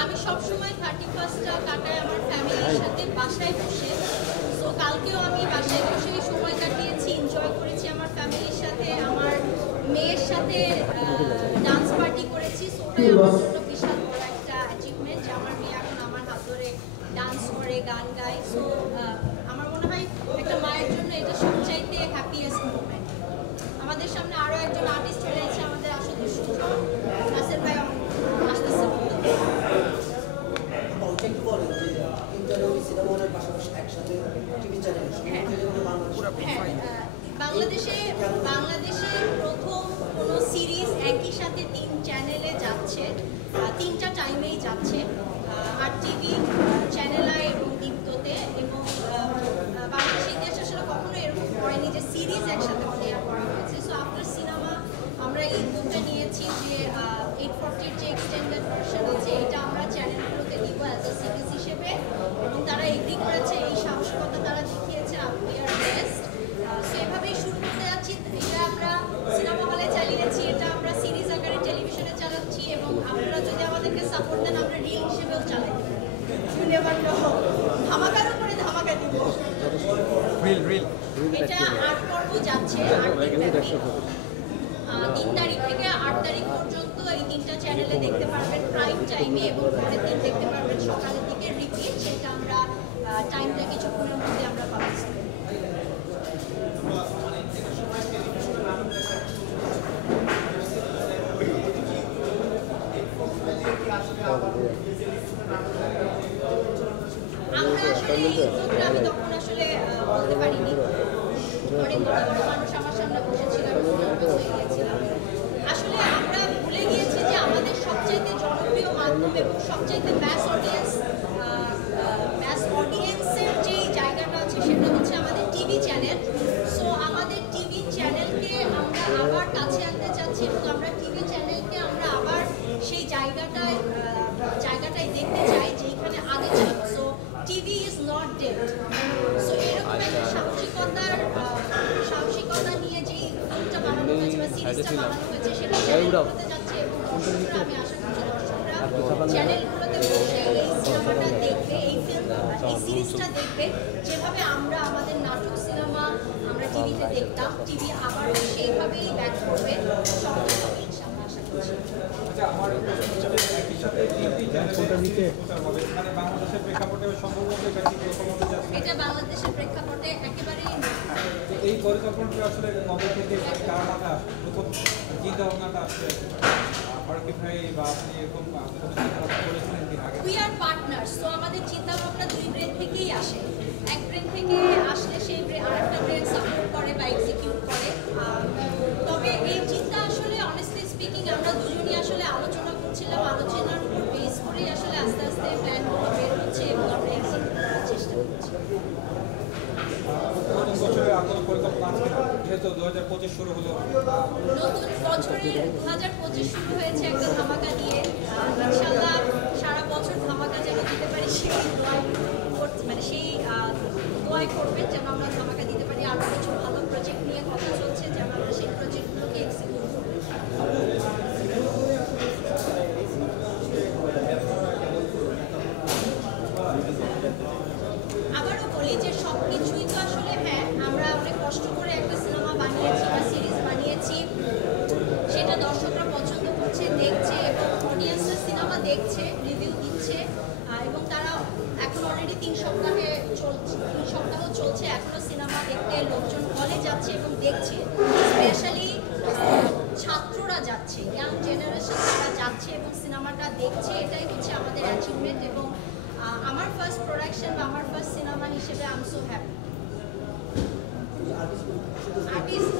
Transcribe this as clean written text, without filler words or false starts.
আমি সবসময় 31টা কাটাই আমার ফ্যামিলির সাথে বাসায় বসে। তো কালকেও আমি বাসায় বসে সময় কাটিয়েছি, এনজয় করেছি আমার ফ্যামিলির সাথে, আমার মেয়ের সাথে ডান্স পার্টি করেছি। সো ওটাই আমার জন্য বিশাল বড় একটা অ্যাচিভমেন্ট যে আমার মেয়ে এখন আমার হাত ধরে ডান্স করে, গান গায়। সো আমার মনে হয় একটা মায়ের জন্য এটা সবচাইতে হ্যাপিয়েস্ট মোমেন্ট। আমাদের সামনে আরও একজন আর্টিস্ট রয়েছে, আমাদের আসলে সুজন নাসের ভাই আসতেছে। বাংলাদেশে প্রথম কোনো সিরিজ একই সাথে 3 চ্যানেলে যাচ্ছে, 3টা টাইমেই যাচ্ছে, RTV, চ্যানেল আই এবং দীপ্ততে। এবং বাংলাদেশের ইতিহাসে আসলে কখনো এরকম হয়নি যে সিরিজ একসাথে ক্লিয়ার করা হয়েছে। সো আফটার সিনেমা আমরা এই উদ্যোগটা নিয়েছি যে 840 যে এক্সটেন্ডেড ভার্সন আছে এটা আমরা চ্যানেলগুলোতে দিব অ্যাজ আ সিরিজ হিসেবে, এবং তারা এগ্রি করেছে, এই সাহসিকতা তারা দেখিয়েছে। We are best. সো এভাবেই শুরু করতে যাচ্ছি। এটা আমরা সিনেমা হলে চালিয়েছি, এটা আমরা সিরিজ আকারে টেলিভিশনে চালাচ্ছি, এবং আপনারা যদি আমাদেরকে সাপোর্ট দেন আমরা রিল হিসেবেও চালাতে পারি। ধামাকার উপরে ধামাকা দিব। এটা 8 পর্ব যাচ্ছে, 8 দিন ব্যাপী। 3 তারিখ থেকে 8 তারিখ পর্যন্ত এই 3টা চ্যানেলে দেখতে পারবেন প্রাইম টাইমে, এবং পরের দিন দেখতে পারবেন সকালের দিকে রিপিট। সেটা আমরা টাইমটা কিছুক্ষণের মধ্যে আমরা পাবলিশ করব। আমরা আসলে আমি তখন আসলে বলতে পারিনি। অনেক বড় বড় মানুষ আমার সামনে বসেছিল, আসলে আমরা ভুলে গিয়েছি যে আমাদের সবচাইতে জনপ্রিয় মাধ্যম এবং সবচাইতে ম্যাস অডিয়েন্সের যে জায়গাটা আছে সেটা হচ্ছে আমাদের টিভি চ্যানেল। সো আমাদের টিভি চ্যানেলকে আমরা আবার কাছে আনতে চাচ্ছি, এবং আমরা টিভি চ্যানেলকে আমরা আবার সেই জায়গাটায় দেখতে চাই যেখানে আগে ছিল। So TV is not dead. So এরকম একটা সাহসিকতা নিয়ে যেই ফিল্মটা বানানো হয়েছে বা সিরিজটা বানানো হয়েছে সেটা করতে যাচ্ছে, এবং দর্শকরা, আমি আশা করছি দর্শকরা চ্যানেলগুলোতে বসে এই সিনেমাটা দেখবে, এই সিরিজটা দেখবে যেভাবে আমরা আমাদের নাটক সিনেমা আমরা টিভিতে দেখতাম। টিভি আবার সেইভাবেই ব্যাক করবে, সবাই ইনশাআল্লাহ আশা করছি। এটা বাংলাদেশের প্রেক্ষাপটে একেবারেই এই পরিকল্পনাটা আসলে কবে থেকে কার মাথায় প্রথম চিন্তা ভাবনাটা আসছে? We are partners. তো আমাদের চিন্তা ভাবনা 2 ব্রেন থেকেই আসে। এক ব্রেন থেকে আসলে সেই আরেকটা ব্রেন সাপোর্ট করে বা এক্সিকিউট করে। তবে এই চিন্তা আসলে অনেস্টলি স্পিকিং আমরা দুজনই আসলে আলোচনা করছিলাম, আলোচনার উপর বেস করেই আসলে আস্তে আস্তে প্ল্যানগুলো বের হচ্ছে এবং আমরা এক্সিকিউট করার চেষ্টা করছি। নতুন বছরের আগাম পরিকল্পনা আছে, যেহেতু 2025 শুরু হলো। নতুন বছরের 2025 শুরু হয়েছে একটা ধামাকা দিয়ে। ইনশাআল্লাহ সারা বছর ধামাকা যেন দিতে পারি সেই দোয়াই করবেন যেন আমরা ধামাকা দিতে পারি। আরও কিছু ভালো প্রজেক্ট নিয়ে কথা চলছে যেন আমরা সেই প্রজেক্টগুলোকে এক্সিকিউট করব। আবারও বলি যে সব কিছুই তো আসলে হ্যাঁ আমরা অনেক কষ্ট করে একটা সিনেমা বানিয়েছি বা সিরিজ বানিয়েছি, সেটা দর্শকরা পছন্দ করছে, দেখছে, এবং অডিয়েন্সরা সিনেমা দেখছে, রিভিউ দিচ্ছে, এবং তারা এখন অলরেডি 3 সপ্তাহ চলছে এখনো সিনেমা দেখতে লোকজন হলে যাচ্ছে এবং দেখছে। স্পেশালি ছাত্ররা যাচ্ছে, ইয়াং জেনারেশন তারা যাচ্ছে এবং সিনেমাটা দেখছে। এটাই হচ্ছে আমাদের অ্যাচিভমেন্ট, এবং আমার ফার্স্ট প্রোডাকশন বা আমার ফার্স্ট সিনেমা হিসেবে I am so happy. Artist